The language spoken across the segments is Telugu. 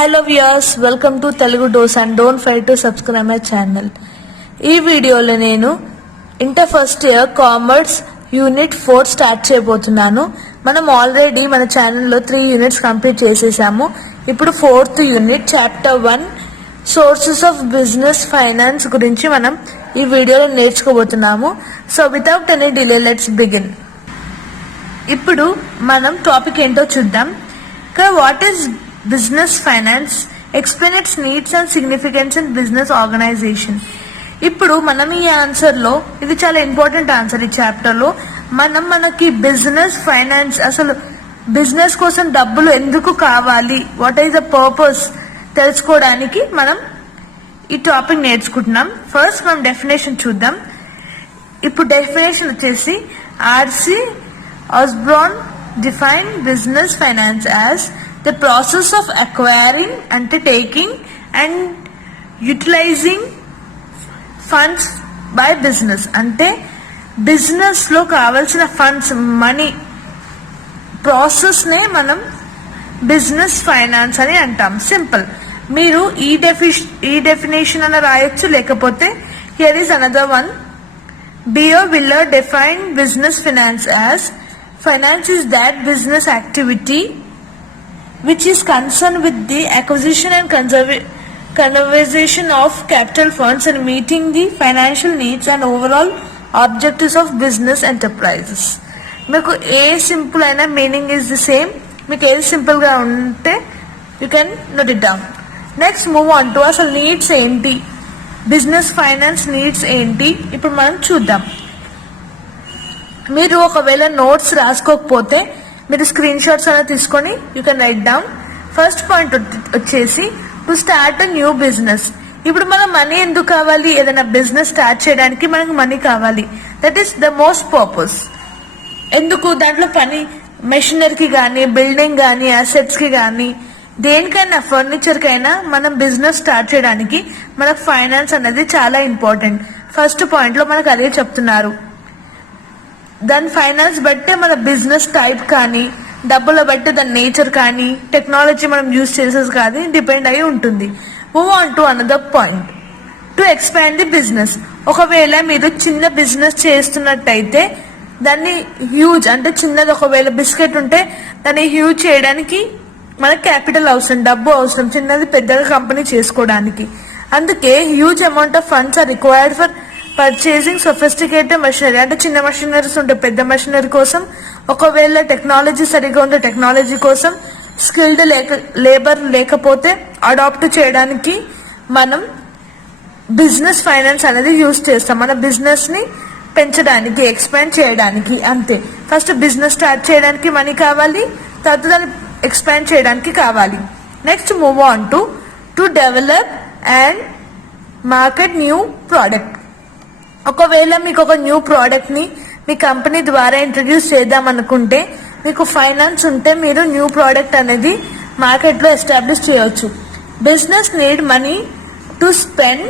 Hello viewers, welcome to Telugu Dose and don't forget to subscribe my channel. ఈ వీడియోలో నేను inter first year commerce unit 4 start చేయబోతున్నాను. మనం ఆల్రెడీ మన ఛానల్లో 3 యూనిట్స్ కంప్లీట్ చేసేసాము. ఇప్పుడు 4th unit chapter 1 sources of business finance గురించి మనం ఈ వీడియోలో నేర్చుకోబోతున్నాము. So without any delay let's begin. ఇప్పుడు మనం టాపిక్ ఏంటో చూద్దాం. What is business finance, explain its needs and significance in business organisation. ఇప్పుడు మనం ఈ ఆన్సర్లో, ఇది చాలా ఇంపార్టెంట్ ఆన్సర్, ఈ చాప్టర్లో మనకి బిజినెస్ ఫైనాన్స్, అసలు బిజినెస్ కోసం డబ్బులు ఎందుకు కావాలి, వాట్ ఈస్ ద పర్పస్ తెలుసుకోవడానికి మనం ఈ టాపిక్ నేర్చుకుంటున్నాం. ఫస్ట్ మనం డెఫినేషన్ చూద్దాం. ఇప్పుడు డెఫినేషన్ వచ్చేసి RC Osborn define business finance as the process of acquiring, undertaking and utilizing funds by business. అంటే బిజినెస్ లో కావాల్సిన ఫండ్స్, మనీ ప్రాసెస్ నే మనం బిజినెస్ ఫైనాన్స్ అని అంటాం. సింపుల్. మీరు ఈ డెఫినేషన్ అని రాయొచ్చు, లేకపోతే here is another one. BO Wheeler define business finance as finance is that business activity which is concerned with the acquisition and conservation of capital funds and meeting the financial needs and overall objectives of business enterprises. మీకు ఏ సింపుల్ అయినా మీనింగ్ ఈజ్ ది సేమ్. మీకు ఏది సింపుల్గా ఉంటే you can note it down. Next move on to అసలు నీడ్స్ ఏంటి, బిజినెస్ ఫైనాన్స్ నీడ్స్ ఏంటి ఇప్పుడు మనం చూద్దాం. మీరు ఒకవేళ నోట్స్ రాసుకోకపోతే మీరు స్క్రీన్ షాట్స్ అలా తీసుకొని you can write down. First point వచ్చేసి to start a new business. ఇప్పుడు మనం మనీ ఎందుకు కావాలి? ఏదైనా బిజినెస్ స్టార్ట్ చేయడానికి మనకు మనీ కావాలి. That is the most purpose. ఎందుకు? దాంట్లో పని, మెషినరీకి కానీ, బిల్డింగ్ కానీ, అసెట్స్కి కానీ, దేనికైనా, ఫర్నిచర్కైనా మనం బిజినెస్ స్టార్ట్ చేయడానికి మనకు ఫైనాన్స్ అనేది చాలా ఇంపార్టెంట్. ఫస్ట్ పాయింట్లో మనకు అదే చెప్తున్నారు. దాని ఫైనాన్స్ బట్టే మన బిజినెస్ టైప్ కానీ, డబ్బుల బట్టి దాని నేచర్ కానీ, టెక్నాలజీ మనం యూజ్ చేసేది కానీ డిపెండ్ అయి ఉంటుంది. Move on to another point, to expand the business. ఒకవేళ మీరు చిన్న బిజినెస్ చేస్తున్నట్టయితే దాన్ని హ్యూజ్, అంటే చిన్నది ఒకవేళ బిస్కెట్ ఉంటే దాన్ని హ్యూజ్ చేయడానికి మనకి క్యాపిటల్ అవసరం, డబ్బు అవసరం, చిన్నది పెద్దగా కంపెనీ చేసుకోవడానికి. అందుకే huge amount of funds are required for purchasing sophisticated machinery. అంటే చిన్న మెషినరీస్ ఉంటే పెద్ద మెషినరీ కోసం, ఒకవేళ టెక్నాలజీ సరిగ్గా ఉంటే టెక్నాలజీ కోసం, స్కిల్డ్ లేబర్ లేకపోతే అడాప్ట్ చేయడానికి మనం బిజినెస్ ఫైనాన్స్ అనేది యూజ్ చేస్తాం, మన బిజినెస్ ని పెంచడానికి, ఎక్స్పాండ్ చేయడానికి. అంతే. ఫస్ట్ బిజినెస్ స్టార్ట్ చేయడానికి మనీ కావాలి, తర్వాత దాన్ని ఎక్స్పాండ్ చేయడానికి కావాలి. Next move on to develop and market new product. ఒకవేళ మీకు ఒక న్యూ ప్రోడక్ట్ ని మీ కంపెనీ ద్వారా ఇంట్రడ్యూస్ చేద్దాం అనుకుంటే, మీకు ఫైనాన్స్ ఉంటే మీరు న్యూ ప్రోడక్ట్ అనేది మార్కెట్లో ఎస్టాబ్లిష్ చేయవచ్చు. Business need money to spend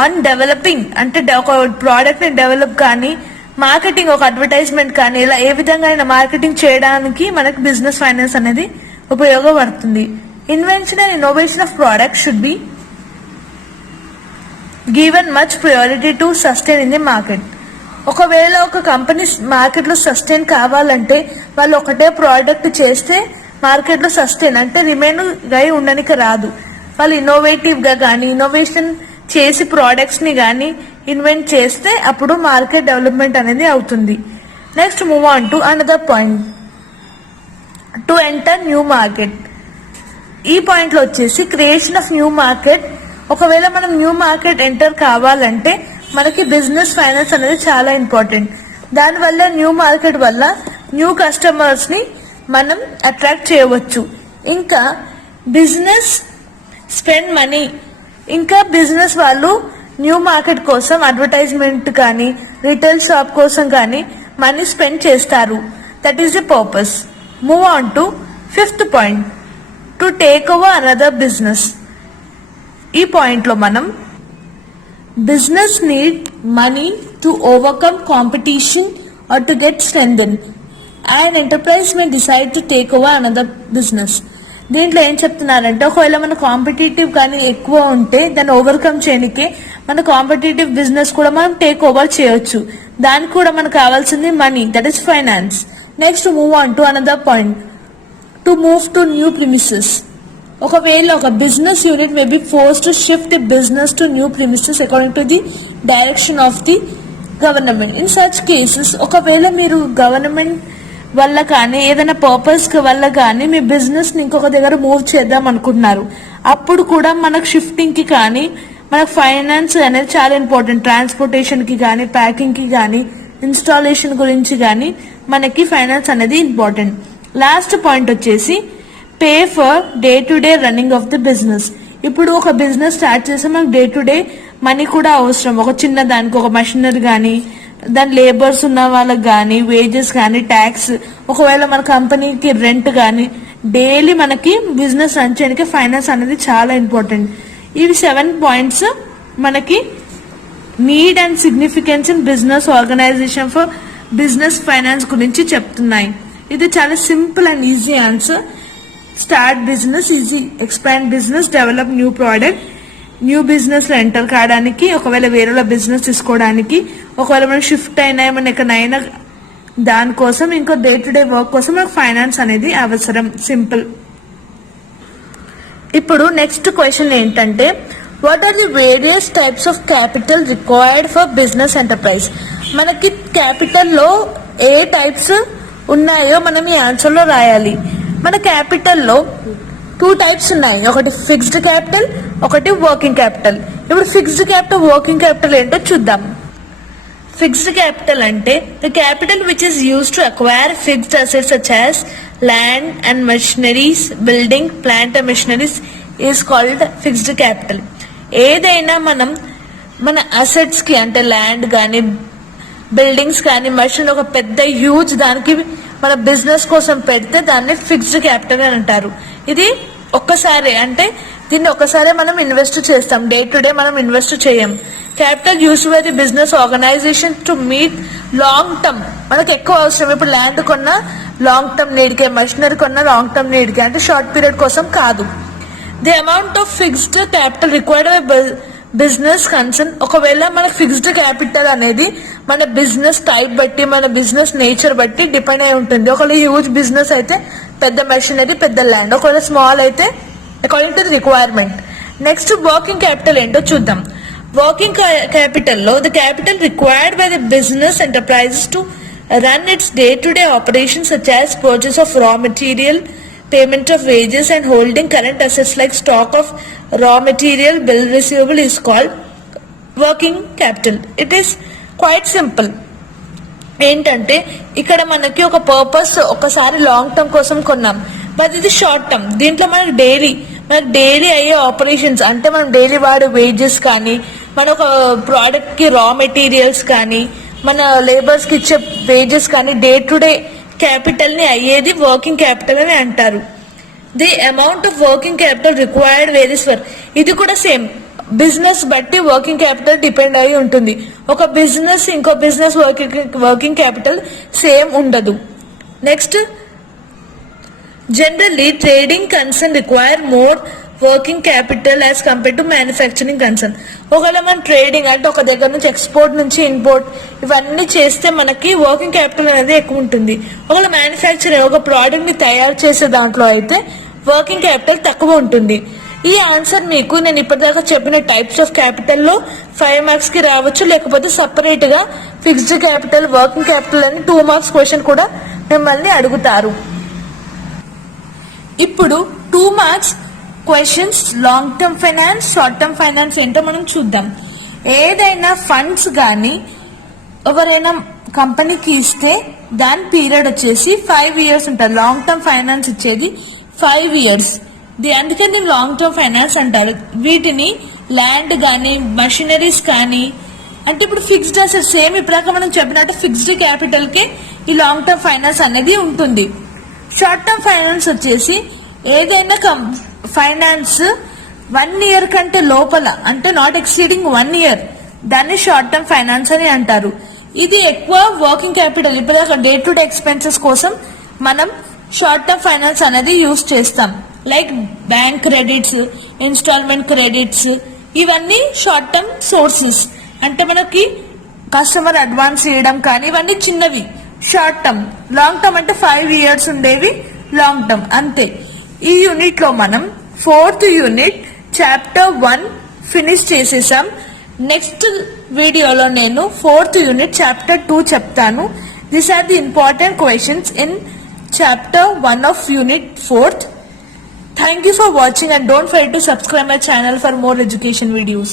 on developing. అంటే ఒక ప్రోడక్ట్ ని డెవలప్ కానీ, మార్కెటింగ్, ఒక అడ్వర్టైజ్మెంట్ కానీ, ఇలా ఏ విధంగా అయినా మార్కెటింగ్ చేయడానికి మనకి బిజినెస్ ఫైనాన్స్ అనేది ఉపయోగపడుతుంది. Invention and innovation of product should be given much priority to sustain in the market. ఒకవేళ ఒక కంపెనీ మార్కెట్లో సస్టైన్ కావాలంటే వాళ్ళు ఒకటే ప్రోడక్ట్ చేస్తే మార్కెట్లో సస్టైన్ అంటే రిమైన్ గా ఉండడానికి రాదు. వాళ్ళు ఇన్నోవేటివ్గా కానీ, ఇన్నోవేషన్ చేసి ప్రోడక్ట్స్ని కానీ ఇన్వెంట్ చేస్తే అప్పుడు మార్కెట్ డెవలప్మెంట్ అనేది అవుతుంది. Next move on to another point, to enter new market. ఈ పాయింట్లో వచ్చేసి క్రియేషన్ ఆఫ్ న్యూ మార్కెట్. ఒకవేళ మనం న్యూ మార్కెట్ ఎంటర్ కావాలంటే మనకి బిజినెస్ ఫైనాన్స్ అనేది చాలా ఇంపార్టెంట్. దానివల్ల న్యూ మార్కెట్ వల్ల న్యూ కస్టమర్స్ ని మనం అట్రాక్ట్ చేయవచ్చు. ఇంకా బిజినెస్ స్పెండ్ మనీ. ఇంకా బిజినెస్ వాళ్ళు న్యూ మార్కెట్ కోసం అడ్వర్టైజ్మెంట్ కానీ, రిటైల్ షాప్ కోసం కానీ మనీ స్పెండ్ చేస్తారు. That is the purpose. Move on to 5th point, to take over another business. ఈ పాయింట్లో మనం business need money to overcome competition or to get strengthen. And enterprise may decide to take over another business. దీంట్లో ఏం చెప్తున్నారంటే ఒకవేళ మన కాంపిటేటివ్ కానీ ఎక్కువ ఉంటే దాన్ని ఓవర్కమ్ చేయడానికే మన కాంపిటేటివ్ బిజినెస్ కూడా మనం టేక్ ఓవర్ చేయొచ్చు. దానికి కూడా మనకు కావాల్సింది money, that is finance. Next move on to another point, to move to new premises. ఒకవేళ ఒక business unit may be force to shift the business to new premises according to the direction of the government. In such cases ఒకవేళ మీరు గవర్నమెంట్ వల్ల కానీ ఏదైనా పర్పస్ వల్ల కానీ మీ బిజినెస్ ని ఇంకొక దగ్గర మూవ్ చేద్దాం అనుకుంటున్నారు, అప్పుడు కూడా మనకు షిఫ్టింగ్ కి కానీ మనకు ఫైనాన్స్ అనేది చాలా ఇంపార్టెంట్. ట్రాన్స్పోర్టేషన్ కి కానీ, ప్యాకింగ్ కి కానీ, ఇన్స్టాలేషన్ గురించి కానీ మనకి ఫైనాన్స్ అనేది ఇంపార్టెంట్. లాస్ట్ పాయింట్ వచ్చేసి pay for day to day running of the business. ఇప్పుడు ఒక బిజినెస్ స్టార్ట్ చేస్తే మనకు డే టు డే మనీ కూడా అవసరం. ఒక చిన్న దానికి ఒక మెషినరీ కానీ, దాని లేబర్స్ ఉన్న వాళ్ళకి కానీ, వేజెస్ కానీ, ట్యాక్స్, ఒకవేళ మన కంపెనీకి రెంట్ కానీ, డైలీ మనకి బిజినెస్ రన్ చేయడానికి ఫైనాన్స్ అనేది చాలా ఇంపార్టెంట్. ఇవి 7 పాయింట్స్ మనకి need and significance in business organisation for business finance గురించి చెప్తున్నాయి. ఇది చాలా simple and easy answer. Start business, easy expand business, develop new product, new business లో ఎంటర్ కావడానికి, ఒకవేళ వేరేలో బిజినెస్ తీసుకోవడానికి, ఒకవేళ మనం షిఫ్ట్ అయినా ఏమైనా ఎక్కడైనా దానికోసం, ఇంకో డే టు డే వర్క్ కోసం మనకు ఫైనాన్స్ అనేది అవసరం. సింపుల్. ఇప్పుడు నెక్స్ట్ క్వశ్చన్ ఏంటంటే, what are the various types of capital required for business enterprise? మనకి క్యాపిటల్ లో ఏ టైప్స్ ఉన్నాయో మనం ఈ ఆన్సర్ లో రాయాలి. మన క్యాపిటల్ లో 2 టైప్స్ ఉన్నాయి, ఒకటి ఫిక్స్డ్ క్యాపిటల్, ఒకటి వర్కింగ్ క్యాపిటల్. ఇప్పుడు ఫిక్స్డ్ క్యాపిటల్, వర్కింగ్ క్యాపిటల్ ఏంటో చూద్దాం. ఫిక్స్డ్ క్యాపిటల్ అంటే the capital which is used to acquire fixed assets such as land and machineries, building, plant and machineries is called fixed capital. ఏదైనా మనం మన అసెట్స్ కి అంటే ల్యాండ్ కానీ, బిల్డింగ్స్ కానీ, మెషినరీ ఒక పెద్ద హ్యూజ్ దానికి మన బిజినెస్ కోసం పెడితే దాన్ని ఫిక్స్డ్ క్యాపిటల్ అని అంటారు. ఇది ఒక్కసారి అంటే దీన్ని ఒక్కసారి మనం ఇన్వెస్ట్ చేస్తాం, డే టు డే మనం ఇన్వెస్ట్ చేయం. Capital use by the business organisation to meet long term, మనకు ఎక్కువ అవసరం. ఇప్పుడు ల్యాండ్ కొన్నా లాంగ్ టర్మ్ నీడ్కే, మెషినరీ కొన్నా లాంగ్ టర్మ్ నీడ్కే, అంటే షార్ట్ పీరియడ్ కోసం కాదు. The amount of fixed capital required by business concern. ఒకవేళ మన ఫిక్స్డ్ క్యాపిటల్ అనేది మన బిజినెస్ టైప్ బట్టి, మన బిజినెస్ నేచర్ బట్టి డిపెండ్ అయి ఉంటుంది. ఒకవేళ హ్యూజ్ బిజినెస్ అయితే పెద్ద మెషినరీ, పెద్ద ల్యాండ్. ఒకవేళ స్మాల్ అయితే according to the requirement. Next working capital ఏంటో చూద్దాం. వర్కింగ్ క్యాపిటల్ లో the capital required by the business enterprises to run it's day to day operations such as purchase of raw material, payment of wages and holding current assets like stock of raw material, bill receivable is called working capital. It is quite simple. ఏంటంటే ఇక్కడ మనకి ఒక పర్పస్ ఒకసారి లాంగ్ టర్మ్ కోసం కొన్నాం, బట్ ఇది షార్ట్ టర్మ్. దీంట్లో మనకు డైలీ అయ్యే ఆపరేషన్స్ అంటే మనం డైలీ వాడే వేజెస్ కానీ, మన ఒక ప్రోడక్ట్ కి రా మెటీరియల్స్ కానీ, మన లేబర్స్ కి ఇచ్చే వేజెస్ కానీ, డే టు డే క్యాపిటల్ ని అయ్యేది వర్కింగ్ క్యాపిటల్ అని అంటారు. The amount of working capital required varies for. ఇది కూడా సేమ్, బిజినెస్ బట్టి వర్కింగ్ క్యాపిటల్ డిపెండ్ అయి ఉంటుంది. ఒక బిజినెస్ ఇంకో బిజినెస్ వర్కింగ్ క్యాపిటల్ సేమ్ ఉండదు. Next, generally trading concern require more working capital as compare to manufacturing concern. ఒకవేళ మనం ట్రేడింగ్ అంటే ఒక దగ్గర నుంచి ఎక్స్పోర్ట్ నుంచి ఇంపోర్ట్ ఇవన్నీ చేస్తే మనకి వర్కింగ్ క్యాపిటల్ అనేది ఎక్కువ ఉంటుంది. ఒకవేళ మ్యానుఫ్యాక్చరింగ్ ఒక ప్రోడక్ట్ ని తయారు చేసే దాంట్లో అయితే వర్కింగ్ క్యాపిటల్ తక్కువ ఉంటుంది. ఈ ఆన్సర్ మీకు నేను ఇప్పటిదాకా చెప్పిన టైప్స్ ఆఫ్ క్యాపిటల్ లో 5 మార్క్స్ కి రావచ్చు, లేకపోతే సపరేట్ గా ఫిక్స్డ్ క్యాపిటల్, వర్కింగ్ క్యాపిటల్ అని 2 మార్క్స్ క్వశ్చన్ కూడా మిమ్మల్ని అడుగుతారు. ఇప్పుడు 2 marks questions long term finance, short term finance ఏంటో మనం చూద్దాం. ఏదైనా ఫండ్స్ కానీ ఎవరైనా కంపెనీకి ఇస్తే దాని పీరియడ్ వచ్చేసి 5 years ఉంటుంది. లాంగ్ టర్మ్ ఫైనాన్స్ ఇచ్చేది 5 years. అందుకని లాంగ్ టర్మ్ ఫైనాన్స్ అంటారు. వీటిని ల్యాండ్ కానీ, మెషినరీస్ కానీ, అంటే ఇప్పుడు ఫిక్స్డ్ అసెట్ సేమ్ ఇప్పటిదాకా మనం చెప్పినట్టు ఫిక్స్డ్ క్యాపిటల్ కి ఈ లాంగ్ టర్మ్ ఫైనాన్స్ అనేది ఉంటుంది. షార్ట్ టర్మ్ ఫైనాన్స్ వచ్చేసి ఏదైనా ఫైనాన్స్ 1 year కంటే లోపల అంటే నాట్ ఎక్సీడింగ్ 1 year, దాన్ని షార్ట్ టర్మ్ ఫైనాన్స్ అని అంటారు. ఇది ఎక్కువ వర్కింగ్ క్యాపిటల్, ఇప్పుడు డే టు డే ఎక్స్పెన్సెస్ కోసం మనం షార్ట్ టర్మ్ ఫైనాన్స్ అనేది యూజ్ చేస్తాం. Like bank credits, instalment credits, ఇవన్నీ షార్ట్ టర్మ్ సోర్సెస్. అంటే మనకి కస్టమర్ అడ్వాన్స్ ఇవ్వడం కానీ ఇవన్నీ చిన్నవి షార్ట్ టర్మ్. లాంగ్ టర్మ్ అంటే 5 years ఉండేవి లాంగ్ టర్మ్ అంతే. ఈ యూనిట్ లో మనం 4th యూనిట్ చాప్టర్ 1 ఫినిష్ చేసేసాం. నెక్స్ట్ వీడియోలో నేను 4th యూనిట్ చాప్టర్ 2 చెప్తాను. These are the important questions in chapter 1 of unit 4th. Thank you for watching and don't forget to subscribe my channel for more education videos.